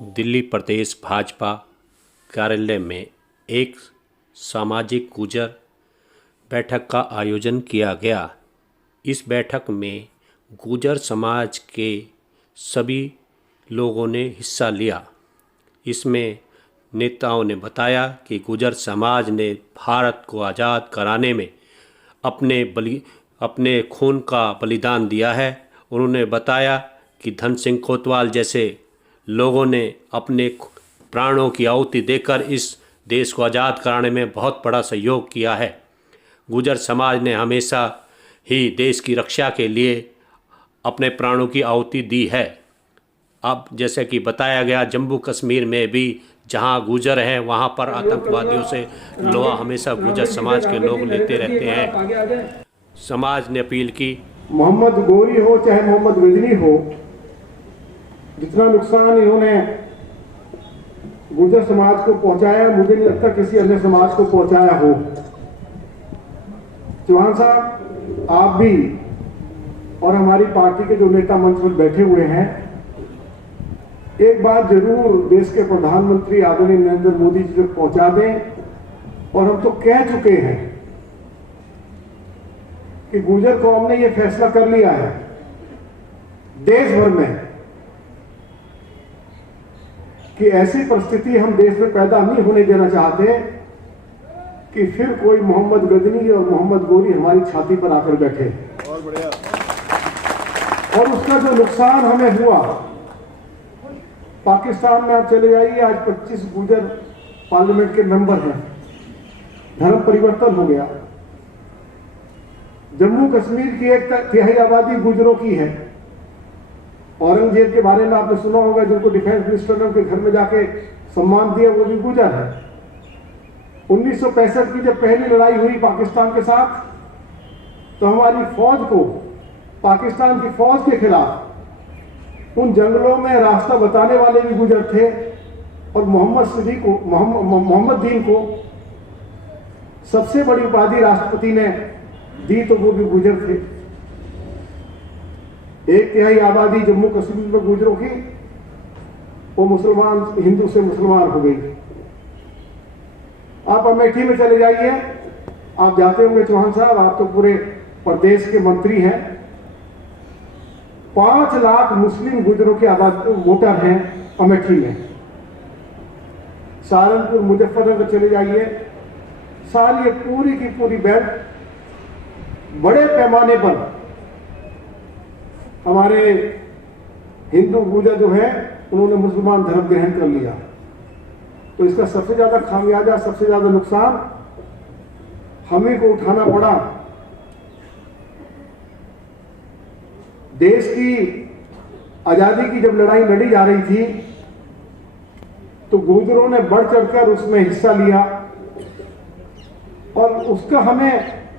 दिल्ली प्रदेश भाजपा कार्यालय में एक सामाजिक गुजर बैठक का आयोजन किया गया। इस बैठक में गुजर समाज के सभी लोगों ने हिस्सा लिया। इसमें नेताओं ने बताया कि गुजर समाज ने भारत को आज़ाद कराने में अपने खून का बलिदान दिया है। उन्होंने बताया कि धन सिंह कोतवाल जैसे लोगों ने अपने प्राणों की आहुति देकर इस देश को आज़ाद कराने में बहुत बड़ा सहयोग किया है। गुजर समाज ने हमेशा ही देश की रक्षा के लिए अपने प्राणों की आहुति दी है। अब जैसे कि बताया गया, जम्मू कश्मीर में भी जहां गुजर हैं वहां पर आतंकवादियों से लोहा हमेशा गुजर समाज के लोग लेते रहते हैं। समाज ने अपील की, मोहम्मद गोरी हो चाहे मोहम्मद गजनी हो, जितना नुकसान इन्होंने गुजर समाज को पहुंचाया, मुझे नहीं लगता किसी अन्य समाज को पहुंचाया हो। चौहान साहब, आप भी और हमारी पार्टी के जो नेता मंच पर बैठे हुए हैं, एक बात जरूर देश के प्रधानमंत्री आदरणीय नरेंद्र मोदी जी तक पहुंचा दें। और हम तो कह चुके हैं कि गुजर कौम ने यह फैसला कर लिया है देश भर में कि ऐसी परिस्थिति हम देश में पैदा नहीं होने देना चाहते कि फिर कोई मोहम्मद गजनी और मोहम्मद गोरी हमारी छाती पर आकर बैठे। और बढ़िया। और उसका जो नुकसान हमें हुआ, पाकिस्तान में आप चले जाइए, आज 25 गुजर पार्लियामेंट के मेंबर हैं, धर्म परिवर्तन हो गया। जम्मू कश्मीर की 1/3 आबादी गुजरों की है। औरंगजेब के बारे में आपने सुना होगा, जिनको डिफेंस मिनिस्टर ने उनके घर में जाके सम्मान दिया, वो भी गुजर है। 1965 की जब पहली लड़ाई हुई पाकिस्तान के साथ, तो हमारी फौज को पाकिस्तान की फौज के खिलाफ उन जंगलों में रास्ता बताने वाले भी गुजर थे। और मोहम्मद दीन को सबसे बड़ी उपाधि राष्ट्रपति ने दी, तो वो भी गुजर थे। 1/3 आबादी जम्मू कश्मीर में गुजरों की, वो मुसलमान हिंदू से मुसलमान हो गई। आप अमेठी में चले जाइए, आप जाते होंगे चौहान साहब, आप तो पूरे प्रदेश के मंत्री हैं। 5 लाख मुस्लिम गुजरों के आबादी वोटर हैं अमेठी में। सहारनपुर, मुजफ्फरनगर चले जाइए, सारी पूरी की पूरी बेल्ट बड़े पैमाने पर हमारे हिंदू गुजर जो है उन्होंने मुसलमान धर्म ग्रहण कर लिया। तो इसका सबसे ज्यादा खामियाजा, सबसे ज्यादा नुकसान हमें को उठाना पड़ा। देश की आजादी की जब लड़ाई लड़ी जा रही थी, तो गुजरों ने बढ़ चढ़कर उसमें हिस्सा लिया। और उसका हमें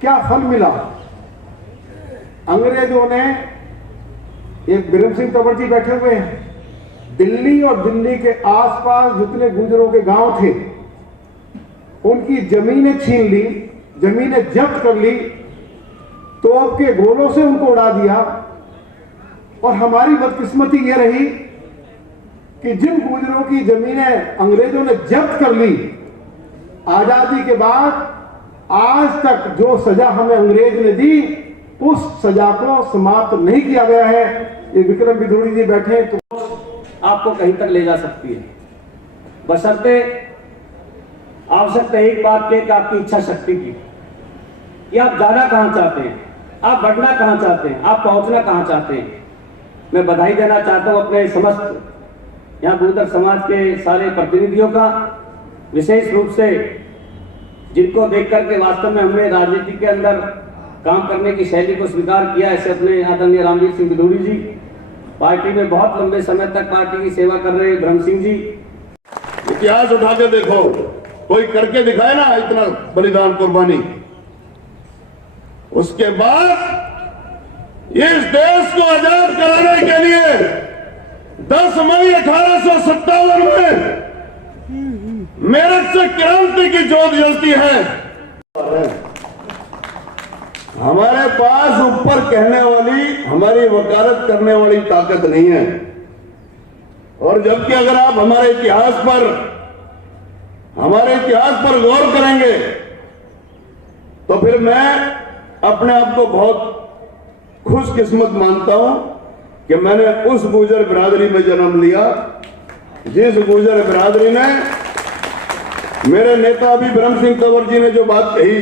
क्या फल मिला? अंग्रेजों ने, एक बिरम सिंह तंवर जी बैठे हुए हैं, दिल्ली और दिल्ली के आसपास जितने गुजरों के गांव थे उनकी जमीनें छीन ली, जमीनें जब्त कर ली, तोप के गोलों से उनको उड़ा दिया। और हमारी बदकिस्मती यह रही कि जिन गुजरों की जमीनें अंग्रेजों ने जब्त कर ली, आजादी के बाद आज तक जो सजा हमें अंग्रेज ने दी, उस सजा को समाप्त नहीं किया गया है। ये विक्रम विधूड़ी जी बैठे तो आपको कहीं तक ले जा सकती है, बशर्ते आवश्यकता एक बात की, आपकी इच्छा शक्ति की, कि आप जाना कहां चाहते हैं, आप बढ़ना कहां चाहते हैं, आप पहुंचना कहां चाहते हैं। मैं बधाई देना चाहता हूं अपने समस्त यहाँ गुजर समाज के सारे प्रतिनिधियों का, विशेष रूप से जिनको देख करके वास्तव में हमने राजनीति के अंदर काम करने की शैली को स्वीकार किया। ऐसे अपने आदरणीय रामवीर सिंह विधूड़ी जी, पार्टी में बहुत लंबे समय तक पार्टी की सेवा कर रहे ब्रह्म सिंह जी। इतिहास उठा के देखो, कोई करके दिखाए ना इतना बलिदान, कुर्बानी। उसके बाद इस देश को आजाद कराने के लिए 10 मई 1857 में मेरठ से क्रांति की ज्योत जलती है। हमारे पास ऊपर कहने वाली, हमारी वकालत करने वाली ताकत नहीं है। और जबकि अगर आप हमारे इतिहास पर गौर करेंगे तो फिर मैं अपने आप को बहुत खुशकिस्मत मानता हूं कि मैंने उस गुर्जर बिरादरी में जन्म लिया जिस गुर्जर बिरादरी ने, मेरे नेता अभी ब्रह्म सिंह तंवर जी ने जो बात कही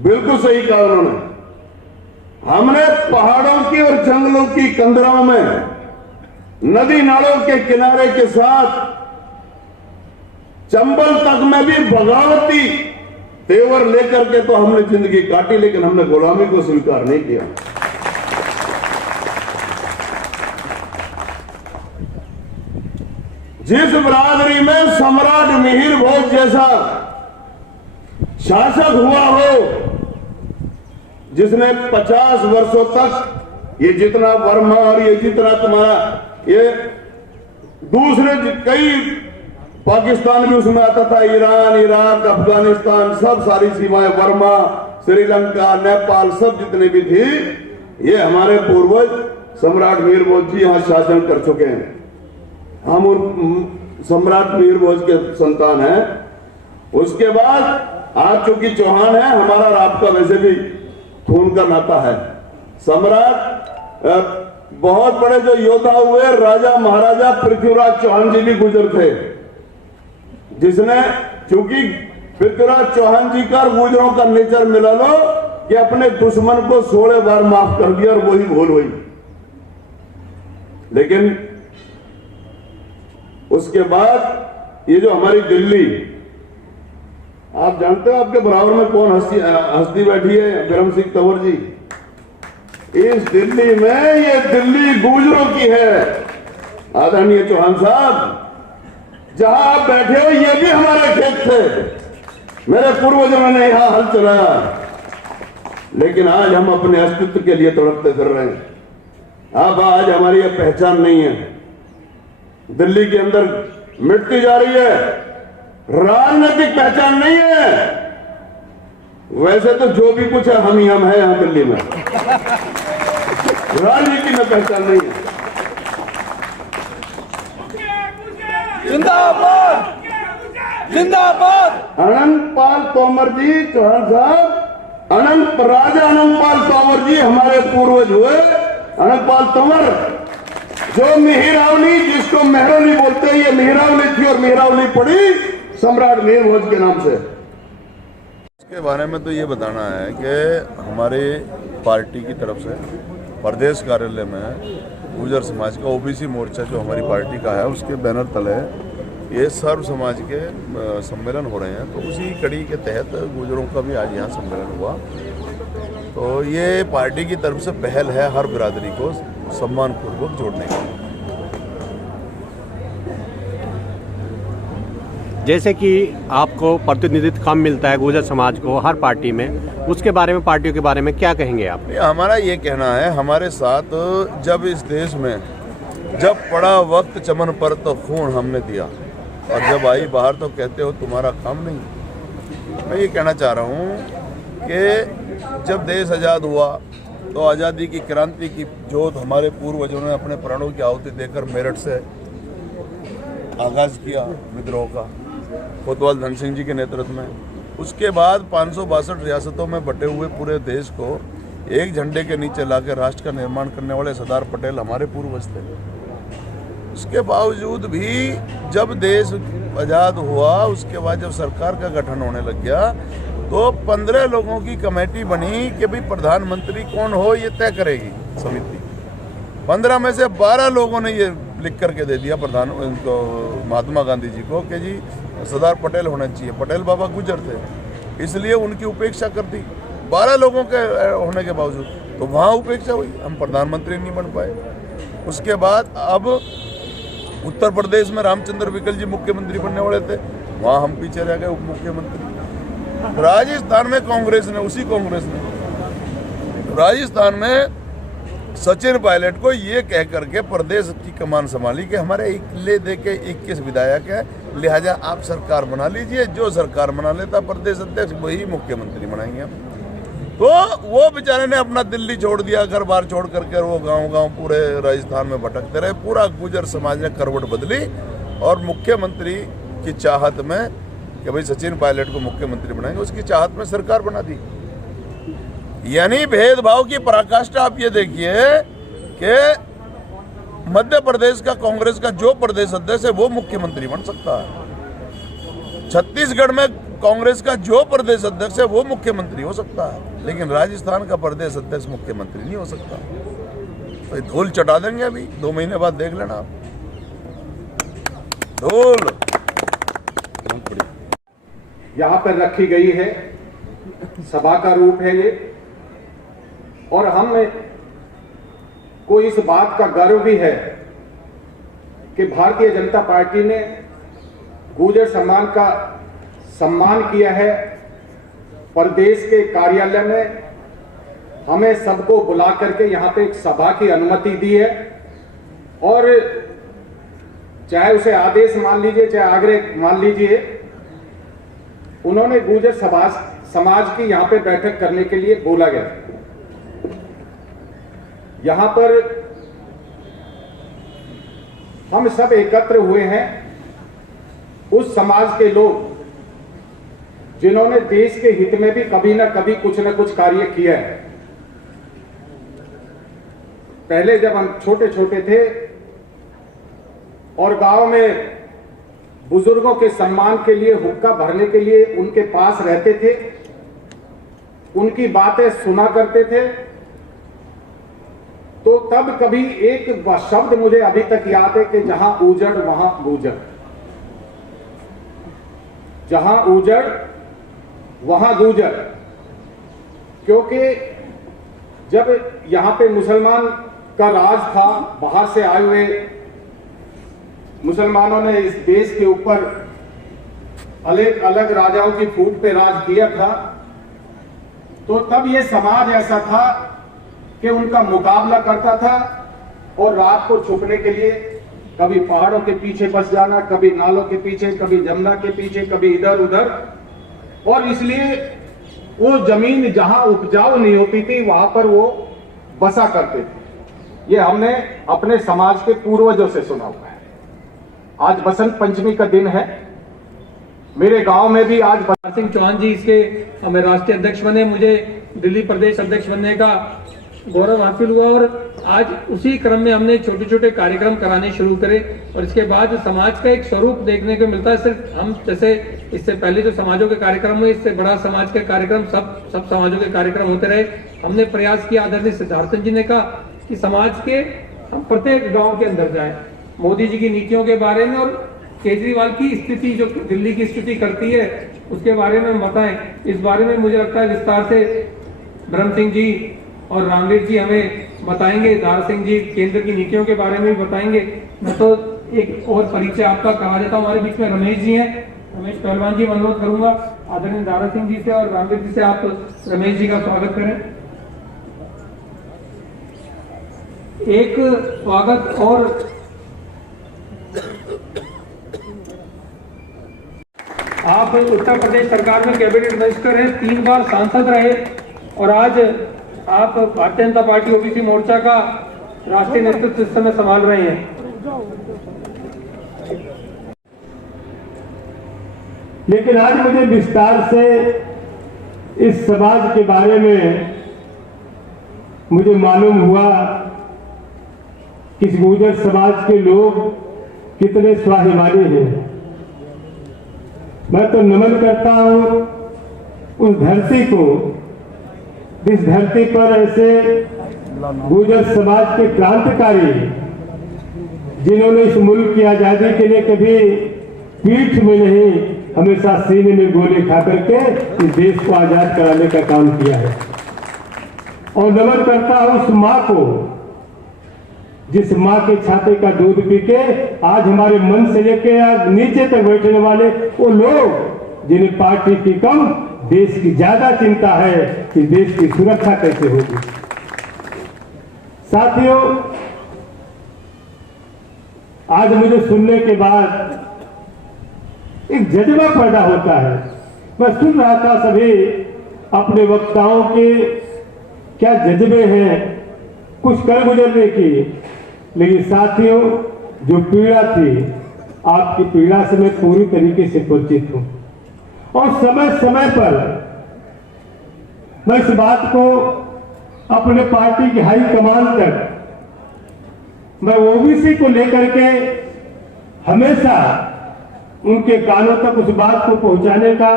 बिल्कुल सही कहा उन्होंने। हमने पहाड़ों की और जंगलों की कंदराओं में, नदी नालों के किनारे के साथ चंबल तक में भी बगावती तेवर लेकर के तो हमने जिंदगी काटी, लेकिन हमने गुलामी को स्वीकार नहीं किया। जिस बिरादरी में सम्राट मिहिर भोज जैसा शासक हुआ हो, जिसने 50 वर्षों तक ये जितना वर्मा और ये जितना तुम्हारा ये दूसरे कई पाकिस्तान भी उसमें आता था, ईरान, इराक, अफगानिस्तान, सब सारी सीमाएं, वर्मा, श्रीलंका, नेपाल, सब जितने भी थी, ये हमारे पूर्वज सम्राट मिहिर भोज जी यहां शासन कर चुके हैं। हम उन सम्राट मिहिर भोज के संतान हैं। उसके बाद आज चूंकि चौहान है, हमारा और आपका वैसे भी खून का नाता है। सम्राट बहुत बड़े जो योद्धा हुए, राजा महाराजा पृथ्वीराज चौहान जी भी गुजर थे, जिसने, चूंकि पृथ्वीराज चौहान जी का गुजरों का नेचर मिला लो कि अपने दुश्मन को 16 बार माफ कर दिया और वही भूल हुई। लेकिन उसके बाद ये जो हमारी दिल्ली, आप जानते हो आपके बराबर में कौन हस्ती बैठी है? ब्रह्म सिंह तंवर जी। इस दिल्ली में, ये दिल्ली गुजरों की है आदरणीय चौहान साहब। जहां आप बैठे हो ये भी हमारे खेत थे, मेरे पूर्वजों ने यहां हल चलाया, लेकिन आज हम अपने अस्तित्व के लिए तड़पते फिर रहे हैं। अब आज हमारी यह पहचान नहीं है, दिल्ली के अंदर मिटती जा रही है, राजनीतिक पहचान नहीं है। वैसे तो जो भी कुछ है हम ही हम हैं यहां दिल्ली में, राजनीति में पहचान नहीं है। जिंदाबाद जिंदाबाद। अनंतपाल तोमर जी, चौहान साहब, राजा अनंतपाल तोमर जी हमारे पूर्वज हुए। अनंतपाल तोमर जो मिहिरावली, जिसको मेहरौली बोलते हैं, ये मिहिरावली थी और मिहिरावली पड़ी सम्राट मिहिर भोज के नाम से। इसके बारे में तो ये बताना है कि हमारे पार्टी की तरफ से प्रदेश कार्यालय में गुर्जर समाज का ओबीसी मोर्चा जो हमारी पार्टी का है, उसके बैनर तले ये सर्व समाज के सम्मेलन हो रहे हैं। तो उसी कड़ी के तहत गुर्जरों का भी आज यहाँ सम्मेलन हुआ। तो ये पार्टी की तरफ से पहल है हर बिरादरी को सम्मानपूर्वक जोड़ने की। जैसे कि आपको प्रतिनिधित्व कम मिलता है गुर्जर समाज को हर पार्टी में, उसके बारे में, पार्टियों के बारे में क्या कहेंगे आप? हमारा ये कहना है, हमारे साथ जब इस देश में जब पड़ा वक्त चमन पर तो खून हमने दिया, और जब आई बाहर तो कहते हो तुम्हारा काम नहीं। मैं ये कहना चाह रहा हूँ कि जब देश आज़ाद हुआ तो आज़ादी की क्रांति की जोत हमारे पूर्वजों ने अपने प्राणों की आहुति देकर मेरठ से आगाज़ किया विद्रोह का, कोतवाल धन सिंह जी के नेतृत्व में। उसके बाद 562 रियासतों में बटे हुए पूरे देश को एक झंडे के नीचे लाकर राष्ट्र का निर्माण करने वाले सरदार पटेल हमारे पूर्वज थे। उसके बावजूद भी जब देश आज़ाद हुआ, उसके बाद जब सरकार का गठन होने लग गया, तो 15 लोगों की कमेटी बनी कि भाई प्रधानमंत्री कौन हो ये तय करेगी समिति। 15 में से 12 लोगों ने ये लिख करके दे दिया महात्मा गांधी जी को कि जी सरदार पटेल होना चाहिए। पटेल बाबा गुजर थे, इसलिए उनकी उपेक्षा कर दी 12 लोगों के होने के बावजूद। तो वहाँ उपेक्षा हुई, हम प्रधानमंत्री नहीं बन पाए। उसके बाद अब उत्तर प्रदेश में रामचंद्र विकल जी मुख्यमंत्री बनने वाले थे, वहाँ हम पीछे रह गए उप मुख्यमंत्री। राजस्थान में कांग्रेस ने, उसी कांग्रेस ने राजस्थान में सचिन पायलट को ये कह करके प्रदेश की कमान संभाली कि हमारे इकले दे के 21 विधायक है, लिहाजा आप सरकार बना लीजिए, जो सरकार बना लेता प्रदेश अध्यक्ष वही मुख्यमंत्री बनाएंगे हम। तो वो बेचारे ने अपना दिल्ली छोड़ दिया, घर बार छोड़ करके वो गांव-गांव पूरे राजस्थान में भटकते रहे। पूरा गुर्जर समाज ने करवट बदली और मुख्यमंत्री की चाहत में कि भाई सचिन पायलट को मुख्यमंत्री बनाएंगे, उसकी चाहत में सरकार बना दी। यानी भेदभाव की पराकाष्ठा आप ये देखिए कि मध्य प्रदेश का कांग्रेस का जो प्रदेश अध्यक्ष है वो मुख्यमंत्री बन सकता है, छत्तीसगढ़ में कांग्रेस का जो प्रदेश अध्यक्ष है वो मुख्यमंत्री हो सकता है, लेकिन राजस्थान का प्रदेश अध्यक्ष मुख्यमंत्री नहीं हो सकता। तो धूल चटा देंगे, अभी 2 महीने बाद देख लेना आप धूल। यहाँ पर रखी गई है, सभा का रूप है ये, और हमें को इस बात का गर्व भी है कि भारतीय जनता पार्टी ने गुर्जर समाज का सम्मान किया है। प्रदेश के कार्यालय में हमें सबको बुला करके यहाँ पे एक सभा की अनुमति दी है, और चाहे उसे आदेश मान लीजिए चाहे आग्रह मान लीजिए, उन्होंने गुर्जर समाज की यहाँ पे बैठक करने के लिए बोला गया। यहाँ पर हम सब एकत्र हुए हैं, उस समाज के लोग जिन्होंने देश के हित में भी कभी ना कभी कुछ ना कुछ कार्य किया है। पहले जब हम छोटे छोटे थे और गांव में बुजुर्गों के सम्मान के लिए हुक्का भरने के लिए उनके पास रहते थे, उनकी बातें सुना करते थे, तो तब कभी एक शब्द मुझे अभी तक याद है कि जहां उजड़ वहां गुर्जर, जहां उजड़ वहां गुर्जर। क्योंकि जब यहां पे मुसलमान का राज था, बाहर से आए हुए मुसलमानों ने इस देश के ऊपर अलग अलग राजाओं की फूट पे राज किया था, तो तब ये समाज ऐसा था कि उनका मुकाबला करता था, और रात को छुपने के लिए कभी पहाड़ों के पीछे बस जाना, कभी नालों के पीछे, कभी जमुना के पीछे, कभी इधर उधर, और इसलिए वो जमीन जहां उपजाऊ नहीं होती थी वहां पर वो बसा करते थे। ये हमने अपने समाज के पूर्वजों से सुना हुआ है। आज बसंत पंचमी का दिन है, मेरे गांव में भी आज सिंह चौहान जी इसके हमें राष्ट्रीय अध्यक्ष बने, मुझे दिल्ली प्रदेश अध्यक्ष बनने का गौरव हासिल हुआ, और आज उसी क्रम में हमने छोटे छोटे कार्यक्रम कराने शुरू करे, और इसके बाद समाज का एक स्वरूप देखने को मिलता है। सिर्फ हम जैसे इससे पहले जो समाजों के कार्यक्रम हुए, इससे बड़ा समाज के कार्यक्रम सब समाजों के कार्यक्रम होते रहे। हमने प्रयास किया, आदरणीय सिद्धार्थन जी ने कहा कि समाज के हम प्रत्येक गाँव के अंदर जाए, मोदी जी की नीतियों के बारे में और केजरीवाल की स्थिति जो दिल्ली की स्थिति करती है उसके बारे में बताएं। इस बारे में मुझे लगता है विस्तार से ब्रह्म सिंह जी और रामवीर जी हमें बताएंगे, दारा सिंह जी केंद्र की नीतियों के बारे में भी बताएंगे। मैं तो एक और परिचय आपका करा देता हूँ, हमारे बीच में रमेश जी हैं, रमेश पहलवान जी, अनुरोध करूंगा आदरणीय दारा सिंह जी से और रामवीर जी से आप रमेश जी का स्वागत करें। एक स्वागत और आप उत्तर प्रदेश सरकार में कैबिनेट मिनिस्टर हैं, 3 बार सांसद रहे, और आज आप भारतीय जनता पार्टी ओबीसी मोर्चा का राष्ट्रीय नेतृत्व इस समय संभाल रहे हैं। लेकिन आज मुझे विस्तार से इस समाज के बारे में मुझे मालूम हुआ कि इस गुर्जर समाज के लोग कितने स्वाभिमानी हैं। मैं तो नमन करता हूं उस धरती को, जिस धरती पर ऐसे गुर्जर समाज के क्रांतिकारी, जिन्होंने इस मुल्क की आजादी के लिए कभी पीठ में नहीं, हमेशा सीने में गोली खा करके इस देश को आजाद कराने का काम किया है। और नमन करता हूं उस मां को, जिस मां के छाते का दूध पी के आज हमारे मन से लेके आज नीचे तक बैठने वाले वो लोग, जिन्हें पार्टी की कम देश की ज्यादा चिंता है कि देश की सुरक्षा कैसे होगी। साथियों, आज मुझे सुनने के बाद एक जज्बा पैदा होता है। मैं सुन रहा था सभी अपने वक्ताओं के क्या जज्बे हैं कुछ कर गुजरने की, लेकिन साथियों जो पीड़ा थी, आपकी पीड़ा से मैं पूरी तरीके से परिचित हूं और समय समय पर मैं इस बात को अपने पार्टी की हाई कमान तक मैं ओबीसी को लेकर के हमेशा उनके कानों तक उस बात को पहुंचाने का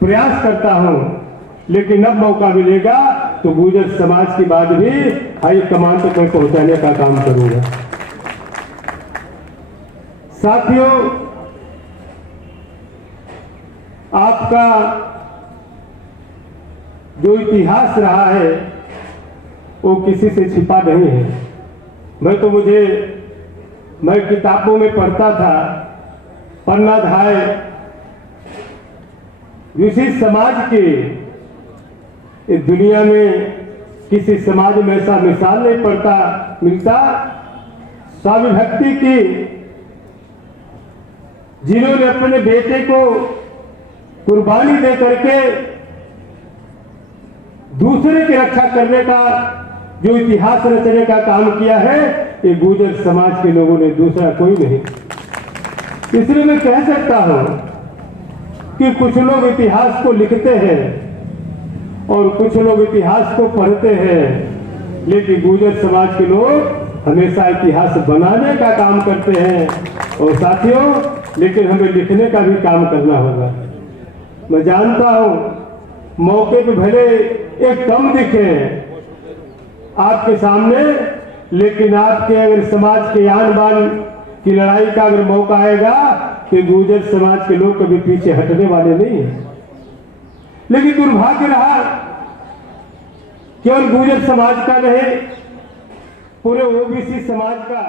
प्रयास करता हूं, लेकिन अब मौका मिलेगा तो गुर्जर समाज की बात भी हाई कमान तक मैं पहुंचाने का काम करूंगा। साथियों, आपका जो इतिहास रहा है वो किसी से छिपा नहीं है। मैं किताबों में पढ़ता था, पन्नाधाय विशिष्ट समाज के इस दुनिया में किसी समाज में ऐसा मिसाल नहीं मिलता स्वामी भक्ति की, जिन्होंने अपने बेटे को कुर्बानी दे करके दूसरे की रक्षा करने का जो इतिहास रचने का काम किया है, ये गुर्जर समाज के लोगों ने, दूसरा कोई नहीं। इसलिए मैं कह सकता हूं कि कुछ लोग इतिहास को लिखते हैं और कुछ लोग इतिहास को पढ़ते हैं, लेकिन गुर्जर समाज के लोग हमेशा इतिहास बनाने का काम करते हैं। और साथियों, लेकिन हमें लिखने का भी काम करना होगा। मैं जानता हूं मौके पे भले एक कम दिखे आपके सामने, लेकिन आपके अगर समाज के आन बान की लड़ाई का अगर मौका आएगा तो गुर्जर समाज के लोग कभी पीछे हटने वाले नहीं है। लेकिन दुर्भाग्य रहा केवल गुर्जर समाज का नहीं, पूरे ओबीसी समाज का